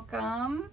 welcome.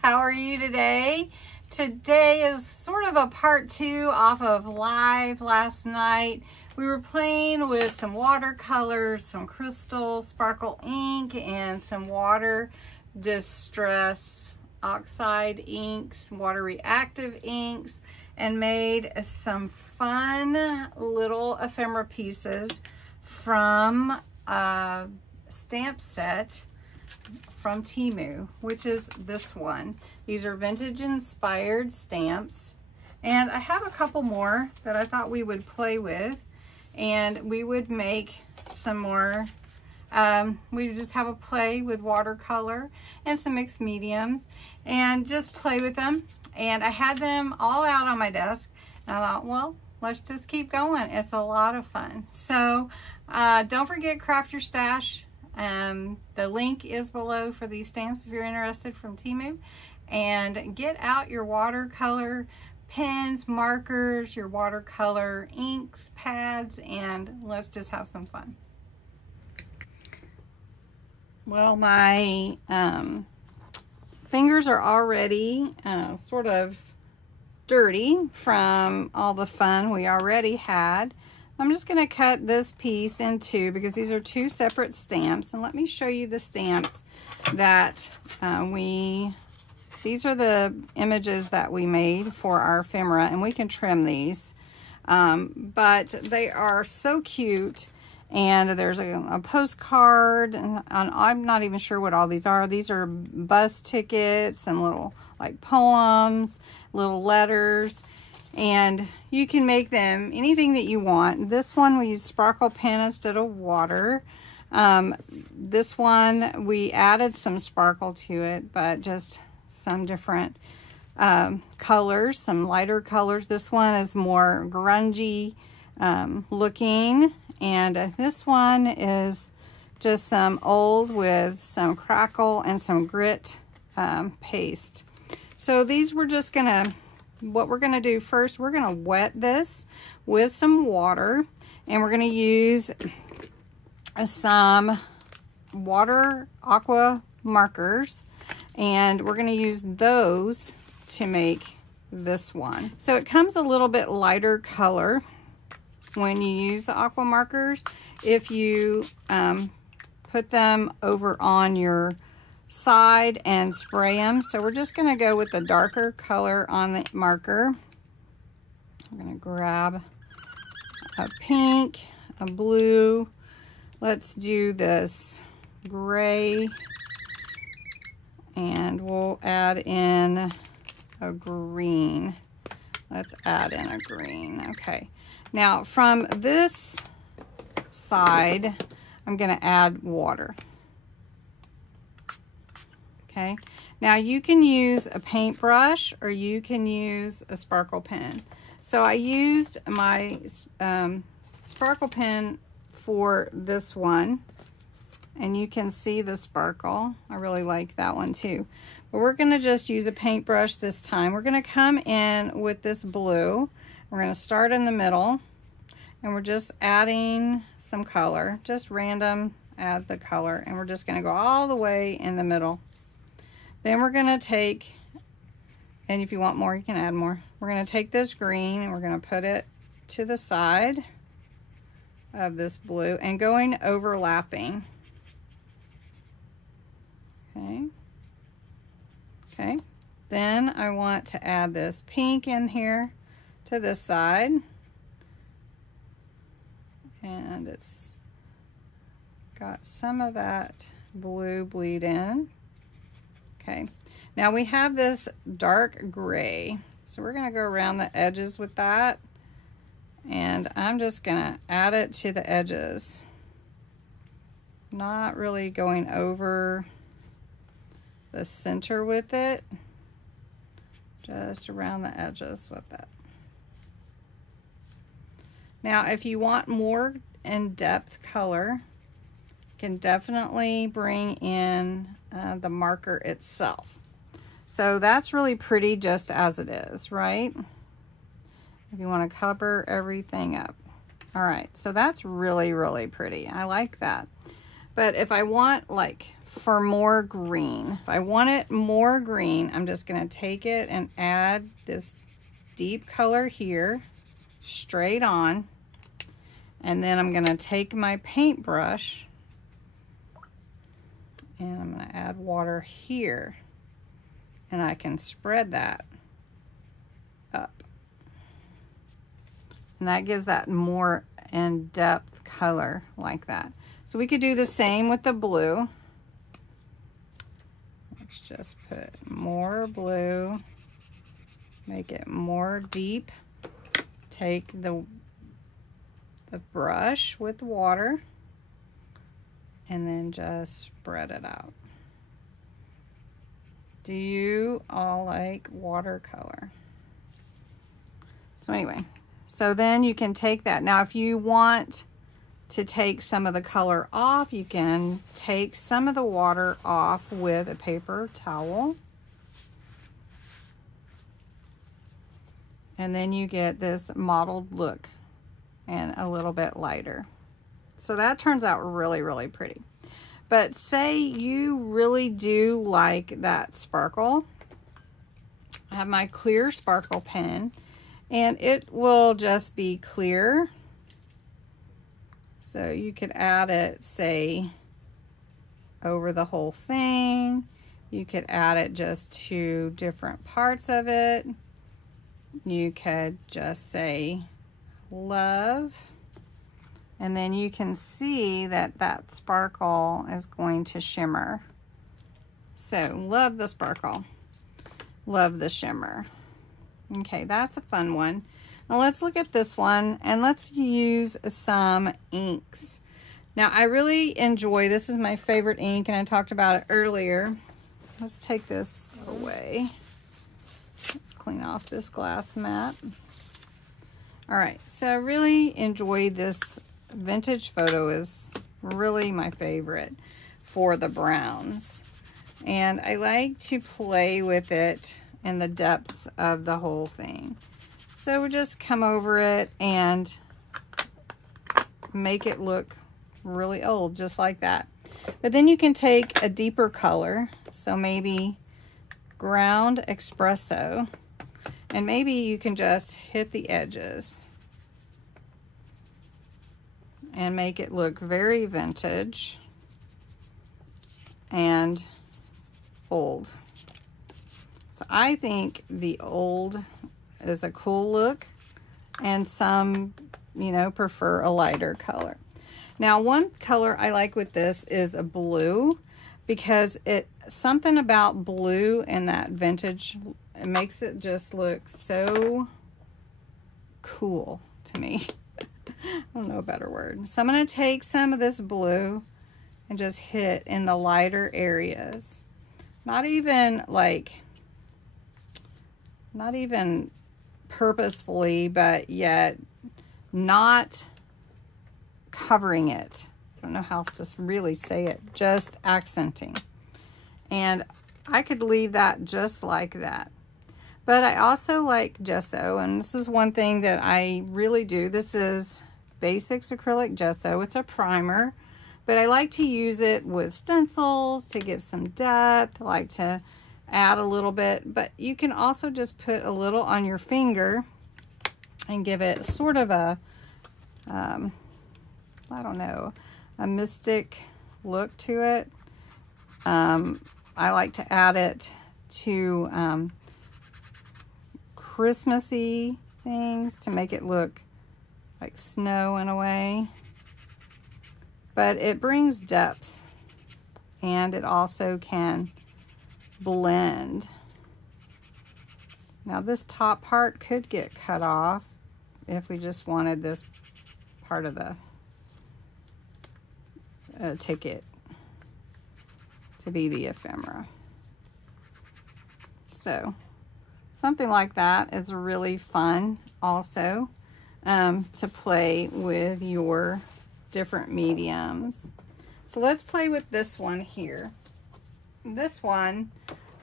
How are you today? Today is sort of a part 2 off of live last night. We were playing with some watercolors, some crystal sparkle ink, and some water distress oxide inks, water reactive inks, and made some fun little ephemera pieces from a stamp set from Temu, which is this one. These are vintage-inspired stamps, and I have a couple more that I thought we would play with, and we would make some more. We would just have a play with watercolor and some mixed mediums and just play with them. And I had them all out on my desk, and I thought, well, let's just keep going. It's a lot of fun. So don't forget, craft your stash. The link is below for these stamps if you're interested, from Temu. And get out your watercolor pens, markers, your watercolor inks, pads, and let's just have some fun. Well, my fingers are already sort of dirty from all the fun we already had. I'm just going to cut this piece in two because these are two separate stamps. And let me show you the stamps that these are the images that we made for our ephemera, and we can trim these. But they are so cute. And there's a postcard, and I'm not even sure what all these are. These are bus tickets and little like poems, little letters. And you can make them anything that you want. This one we used sparkle pen instead of water. This one we added some sparkle to it, but just some different colors, some lighter colors. This one is more grungy looking, and this one is just some old with some crackle and some grit paste. So these we're just gonna, what we're gonna do first, we're gonna wet this with some water, and we're gonna use some water aqua markers, and we're gonna use those to make this one. So it comes a little bit lighter color when you use the aqua markers if you put them over on your side and spray them. So we're just going to go with the darker color on the marker. I'm going to grab a pink, a blue. Let's do this gray, and we'll add in a green. Let's add in a green. Okay. Now from this side, I'm going to add water. Okay. Now you can use a paintbrush or you can use a sparkle pen. So I used my sparkle pen for this one, and you can see the sparkle. I really like that one too. But we're going to just use a paintbrush this time. We're going to come in with this blue. We're going to start in the middle, and we're just adding some color, just random, add the color, and we're just going to go all the way in the middle. Then we're going to take, and if you want more, you can add more. We're going to take this green and we're going to put it to the side of this blue and going overlapping. Okay. Okay. Then I want to add this pink in here to this side, and it's got some of that blue bleed in. Okay, now we have this dark gray, so we're going to go around the edges with that, and I'm just going to add it to the edges, not really going over the center with it, just around the edges with that. Now if you want more in-depth color, you can definitely bring in the marker itself. So that's really pretty just as it is, right? If you want to cover everything up. All right, so that's really, really pretty. I like that. But if I want like for more green. If I want it more green, I'm just going to take it and add this deep color here, straight on. And then I'm going to take my paintbrush and I'm going to add water here. And I can spread that up. And that gives that more in-depth color like that. So we could do the same with the blue. Let's just put more blue, make it more deep. Take the brush with water and then just spread it out. Do you all like watercolor? So anyway, so then you can take that. Now if you want to take some of the color off, you can take some of the water off with a paper towel. And then you get this mottled look and a little bit lighter. So that turns out really, really pretty. But say you really do like that sparkle. I have my clear sparkle pen and it will just be clear. So you could add it, say, over the whole thing. You could add it just to different parts of it. You could just say love. And then you can see that that sparkle is going to shimmer. So love the sparkle. Love the shimmer. Okay, that's a fun one. Now let's look at this one and let's use some inks. Now I really enjoy, this is my favorite ink and I talked about it earlier. Let's take this away. Let's clean off this glass mat. All right, so I really enjoy this vintage photo, is really my favorite for the browns. And I like to play with it in the depths of the whole thing. So we'll just come over it and make it look really old, just like that. But then you can take a deeper color, so maybe ground espresso, and maybe you can just hit the edges and make it look very vintage and old. So I think the old is a cool look, and some, you know, prefer a lighter color. Now one color I like with this is a blue, because something about blue and that vintage, it makes it just look so cool to me. I don't know a better word. So I'm going to take some of this blue and just hit in the lighter areas. Not even purposefully, but yet not covering it. I don't know how else to really say it, just accenting. And I could leave that just like that. But I also like gesso, and this is one thing that I really do. This is Basics acrylic gesso. It's a primer, but I like to use it with stencils to give some depth. I like to add a little bit, but you can also just put a little on your finger and give it sort of a, I don't know, a mystic look to it. I like to add it to Christmassy things to make it look like snow in a way. But it brings depth, and it also can blend. Now this top part could get cut off if we just wanted this part of the ticket to be the ephemera. So something like that is really fun also to play with your different mediums. So let's play with this one here. This one,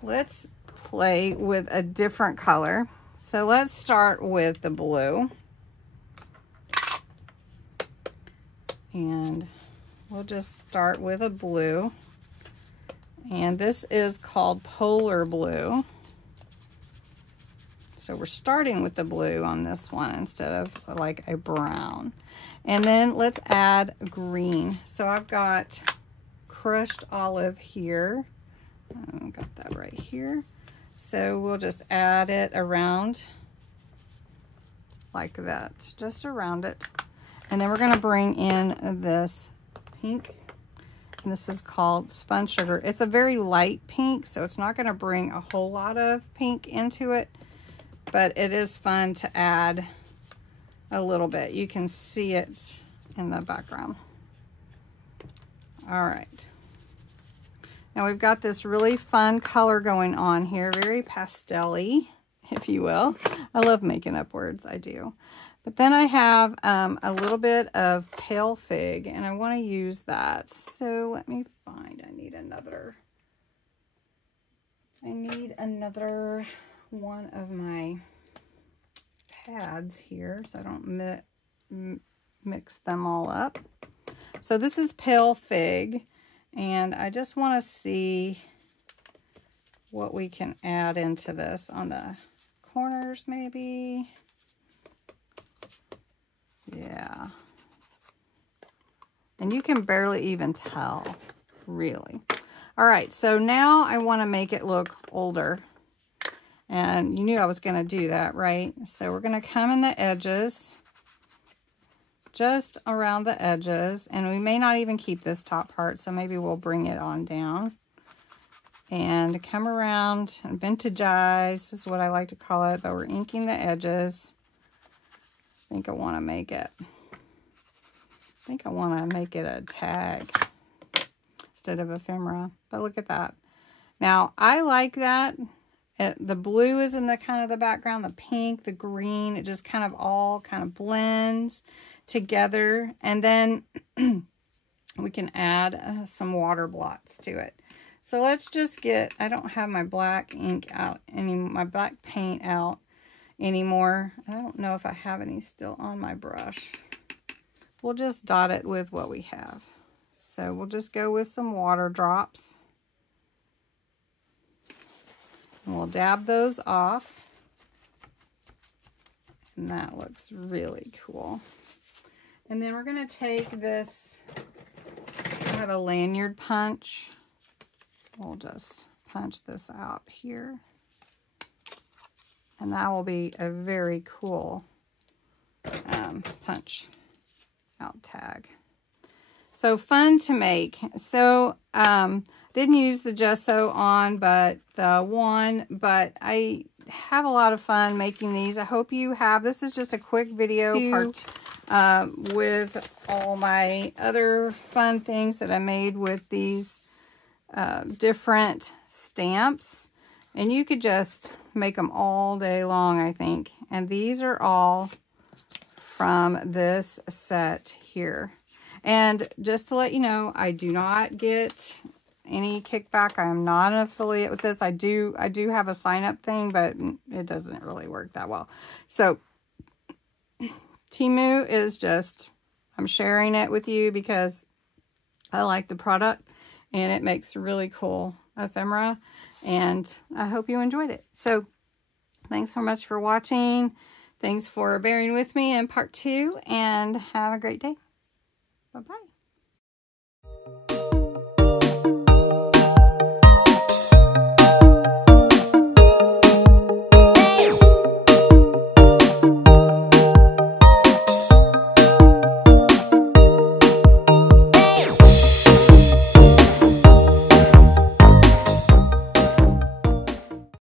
let's play with a different color. So let's start with the blue. And we'll just start with a blue. And this is called Polar Blue. So we're starting with the blue on this one instead of like a brown. And then let's add green. So I've got crushed olive here. Got that right here. So we'll just add it around like that, just around it. And then we're going to bring in this pink. And this is called Spun Sugar. It's a very light pink, so it's not going to bring a whole lot of pink into it. But it is fun to add a little bit. You can see it in the background. All right. Now we've got this really fun color going on here, very pastel-y, if you will. I love making up words, I do. But then I have a little bit of pale fig, and I want to use that. So let me find, I need another one of my pads here so I don't mix them all up. So this is pale fig, and I just want to see what we can add into this on the corners maybe. Yeah. And you can barely even tell, really. All right, so now I want to make it look older. And you knew I was going to do that, right? So we're going to come in the edges, just around the edges. And we may not even keep this top part, so maybe we'll bring it on down. And come around, vintage-ize is what I like to call it, but we're inking the edges. I think I want to make it a tag instead of ephemera. But look at that. Now, I like that. The blue is in the kind of the background, the pink, the green. It just kind of all kind of blends together. And then we can add some water blots to it. So let's just get, I don't have my black ink out, my black paint out anymore. I don't know if I have any still on my brush. We'll just dot it with what we have. So we'll just go with some water drops. And we'll dab those off. And that looks really cool. And then we're going to take this, I have a lanyard punch. We'll just punch this out here. And that will be a very cool punch out tag. So fun to make. So didn't use the gesso on, but but I have a lot of fun making these. I hope you have. This is just a quick video part with all my other fun things that I made with these different stamps. And you could just make them all day long, I think. And these are all from this set here. And just to let you know, I do not get any kickback. I am not an affiliate with this. I do have a sign-up thing, but it doesn't really work that well. So Temu is just, I'm sharing it with you because I like the product and it makes really cool ephemera. And I hope you enjoyed it. So thanks so much for watching. Thanks for bearing with me in part 2, and have a great day. Bye-bye.